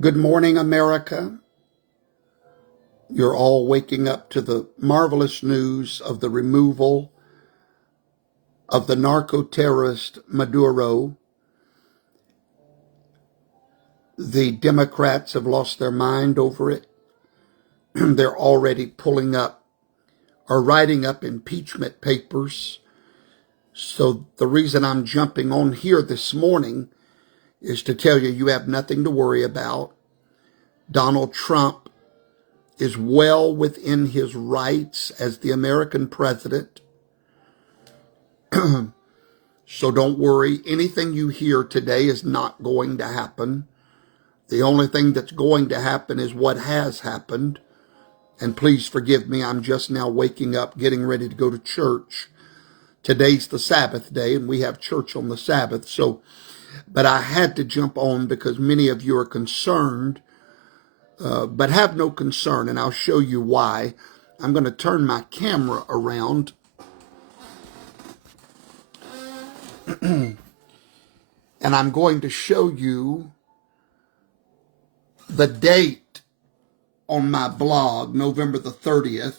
Good morning, America. You're all waking up to the marvelous news of the removal of the narco-terrorist Maduro. The Democrats have lost their mind over it. They're already pulling up or writing up impeachment papers. So the reason I'm jumping on here this morning is to tell you, you have nothing to worry about. Donald Trump is well within his rights as the American president. So don't worry. Anything you hear today is not going to happen. The only thing that's going to happen is what has happened. And please forgive me, I'm just now waking up, getting ready to go to church. Today's the Sabbath day, and we have church on the Sabbath. But I had to jump on because many of you are concerned, but have no concern, and I'll show you why. I'm going to turn my camera around. And I'm going to show you the date on my blog, November the 30th,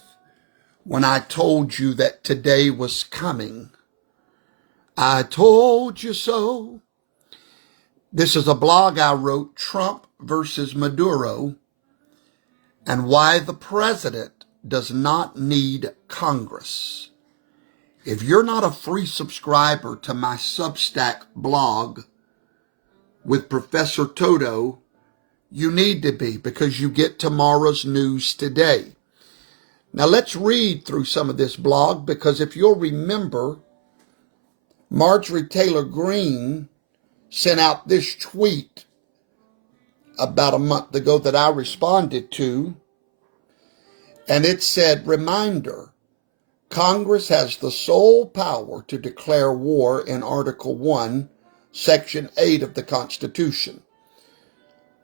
when I told you that today was coming. I told you so. This is a blog I wrote, Trump versus Maduro, and why the president does not need Congress. If you're not a free subscriber to my Substack blog with Professor Toto, you need to be, because you get tomorrow's news today. Now let's read through some of this blog, because if you'll remember, Marjorie Taylor Greene sent out this tweet about a month ago that I responded to, and it said, reminder, Congress has the sole power to declare war in Article 1, Section 8 of the Constitution.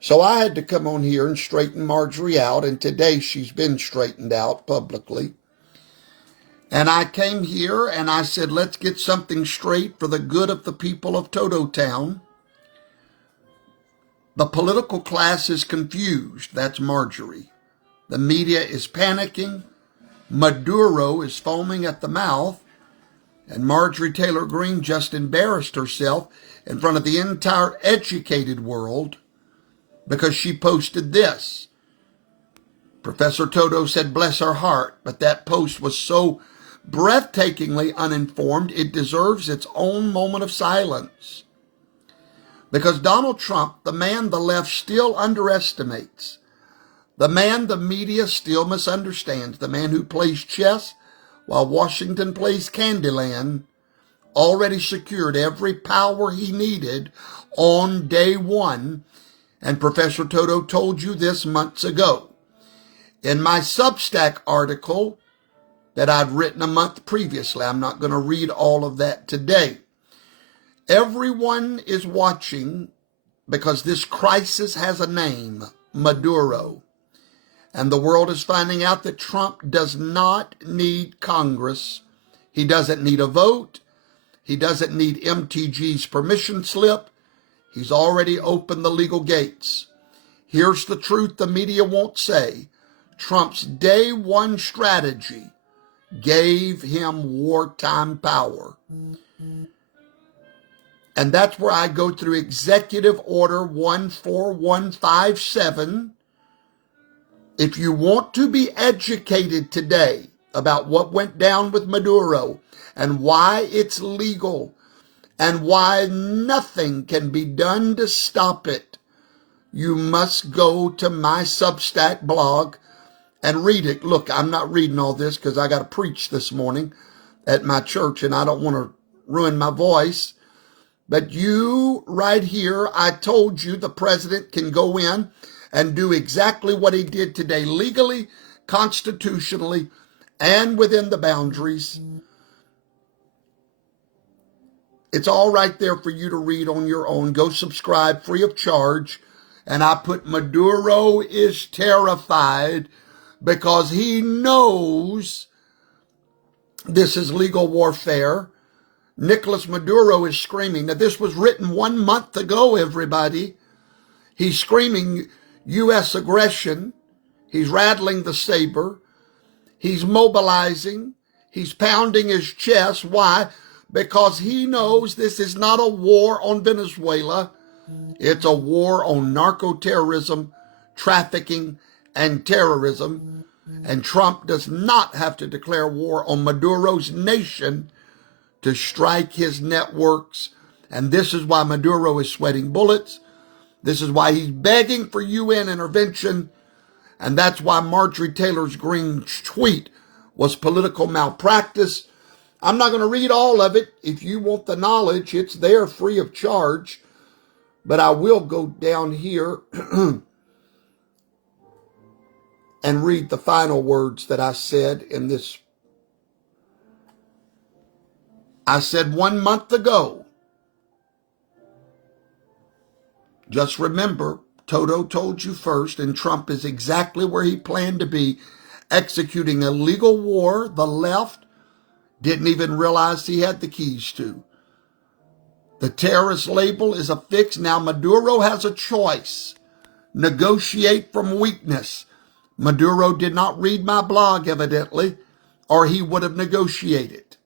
So I had to come on here and straighten Marjorie out, and today she's been straightened out publicly. And I came here and I said, let's get something straight for the good of the people of Toto Town. The political class is confused. That's Marjorie. The media is panicking. Maduro is foaming at the mouth. And Marjorie Taylor Greene just embarrassed herself in front of the entire educated world because she posted this. Professor Toto said, bless her heart, but that post was so breathtakingly uninformed, it deserves its own moment of silence. Because Donald Trump, the man the left still underestimates, the man the media still misunderstands, the man who plays chess while Washington plays Candyland, already secured every power he needed on day one. And Professor Toto told you this months ago. In my Substack article that I'd written a month previously, I'm not going to read all of that today. Everyone is watching because this crisis has a name, Maduro. And the world is finding out that Trump does not need Congress. He doesn't need a vote. He doesn't need MTG's permission slip. He's already opened the legal gates. Here's the truth the media won't say. Trump's day one strategy gave him wartime power. And that's where I go through Executive Order 14157. If you want to be educated today about what went down with Maduro and why it's legal and why nothing can be done to stop it, you must go to my Substack blog and read it. Look, I'm not reading all this because I got to preach this morning at my church and I don't want to ruin my voice. But you right here, I told you the president can go in and do exactly what he did today, legally, constitutionally, and within the boundaries. It's all right there for you to read on your own. Go subscribe free of charge. And I put Maduro is terrified because he knows this is legal warfare. Nicolas Maduro is screaming. Now, this was written 1 month ago, everybody. He's screaming, U.S. aggression. He's rattling the saber. He's mobilizing. He's pounding his chest. Why? Because he knows this is not a war on Venezuela. It's a war on narco-terrorism, trafficking, and terrorism. And Trump does not have to declare war on Maduro's nation to strike his networks. And this is why Maduro is sweating bullets. This is why he's begging for UN intervention. And that's why Marjorie Taylor Greene's tweet was political malpractice. I'm not going to read all of it. If you want the knowledge, it's there free of charge. But I will go down here and read the final words that I said in this. I said 1 month ago, just remember, Toto told you first, and Trump is exactly where he planned to be, executing a legal war the left didn't even realize he had the keys to. The terrorist label is affixed. Now Maduro has a choice. Negotiate from weakness. Maduro did not read my blog, evidently, or he would have negotiated.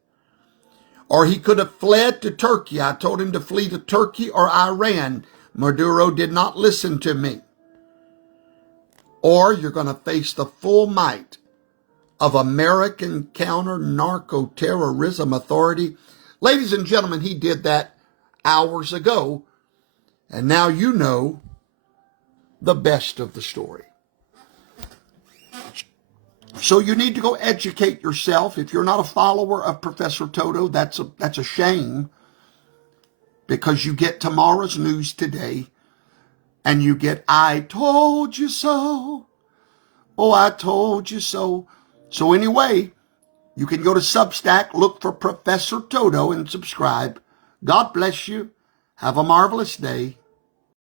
Or he could have fled to Turkey. I told him to flee to Turkey or Iran. Maduro did not listen to me. Or you're going to face the full might of American Counter-Narco Terrorism Authority. Ladies and gentlemen, he did that hours ago. And now you know the best of the story. So you need to go educate yourself. If you're not a follower of Professor Toto, that's a shame, because you get tomorrow's news today and you get, I told you so. Oh, I told you so. So anyway, you can go to Substack, look for Professor Toto and subscribe. God bless you. Have a marvelous day.